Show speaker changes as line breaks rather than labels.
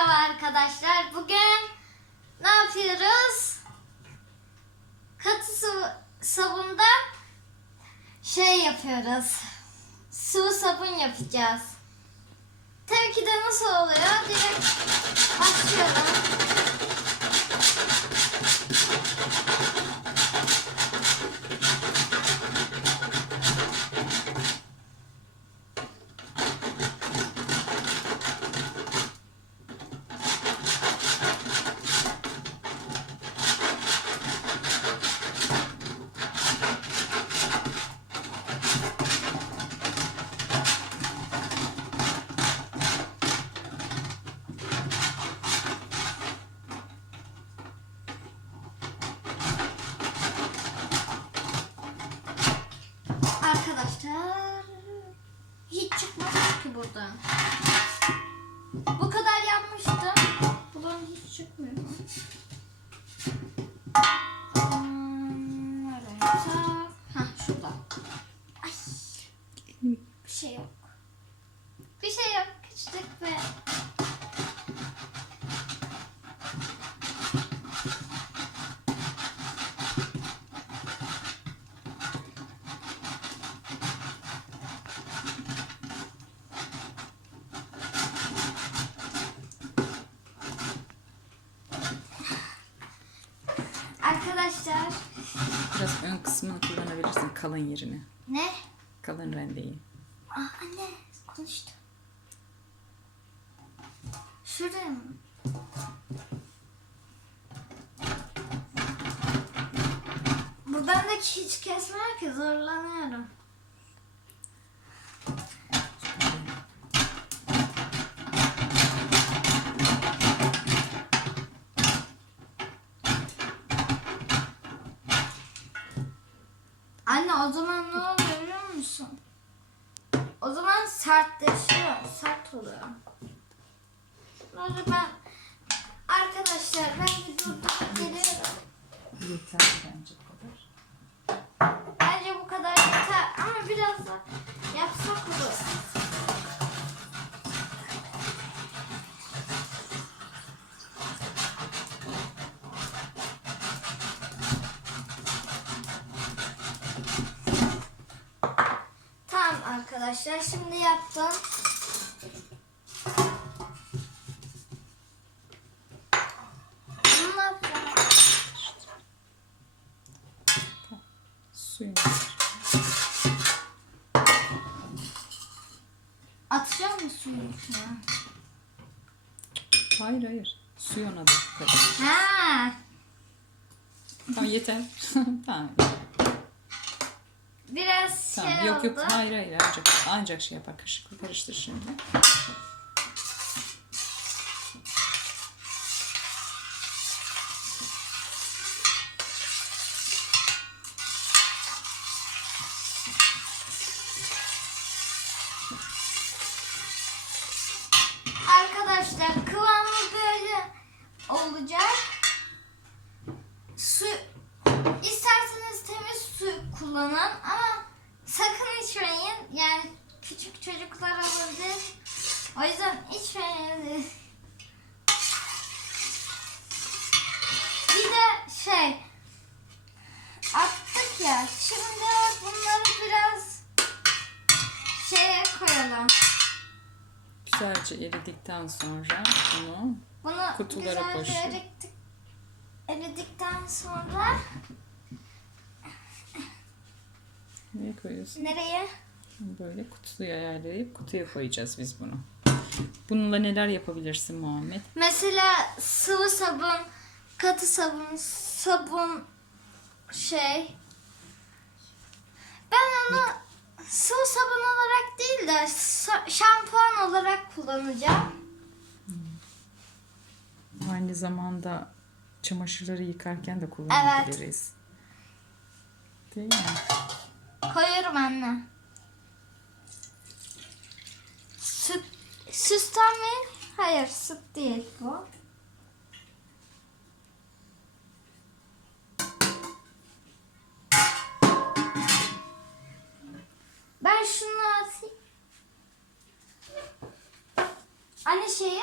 Merhaba arkadaşlar. Bugün ne yapıyoruz? Katı su, sabundan şey yapıyoruz. Sıvı sabun yapacağız. Tabii ki de nasıl oluyor? Direkt başlıyorum. Arkadaşlar hiç çıkmadı ki buradan. Bu kadar yapmıştım. Buradan hiç çıkmıyor. Hmm, nereye yapsak? Hah şurada. Ay bir şey yok. Bir şey yok. Küçük ve arkadaşlar
Biraz ön kısmını kullanabilirsin kalın yerini.
ne?
Kalın rendeyi.
Aa, anne konuştu. Şuraya mı? Buradan da hiç ki zorlanıyorum. Anne o zaman ne oluyor biliyor musun? O zaman sertleşiyor, sert oluyor. Sonra ben arkadaşlar ben bir durdurup geliyorum.
Yeter bence bu kadar.
Bence bu kadar yeter ama biraz da yapsak olur. Tamam arkadaşlar şimdi yaptım.
Suyunu
Atacağım mı suyun içine?
Hayır hayır. Suyu ona da.
Ha,
Tamam yeter. tamam.
Biraz
Tamam.
şey
yok
oldu.
yok hayır hayır ancak ancak şey yapar kaşıkla karıştır şimdi.
Arkadaşlar kıvamı böyle olacak. Su isterseniz temiz su kullanın sakın içmeyin. Yani küçük çocuklar olabilir. O yüzden içmeyin. Bir de şey attık ya. Şimdi bunları biraz şeye koyalım.
Güzelce eridikten sonra bunu
Bunu
Kutulara
güzelce
koşuyor.
erittik, eridikten sonra
nereye koyuyorsun?
nereye?
Böyle kutuya ayarlayıp kutuya koyacağız biz bunu. Bununla neler yapabilirsin Muhammed?
Mesela sıvı sabun, katı sabun, sabun şey. Ben onu sıvı sabun olarak değil de şampuan olarak kullanacağım.
Aynı zamanda çamaşırları yıkarken de kullanabiliriz. Değil mi?
Koyuyorum anne. Süt, süsten mi? Hayır, süt değil bu. Ben şunu atayım. Anne şeyi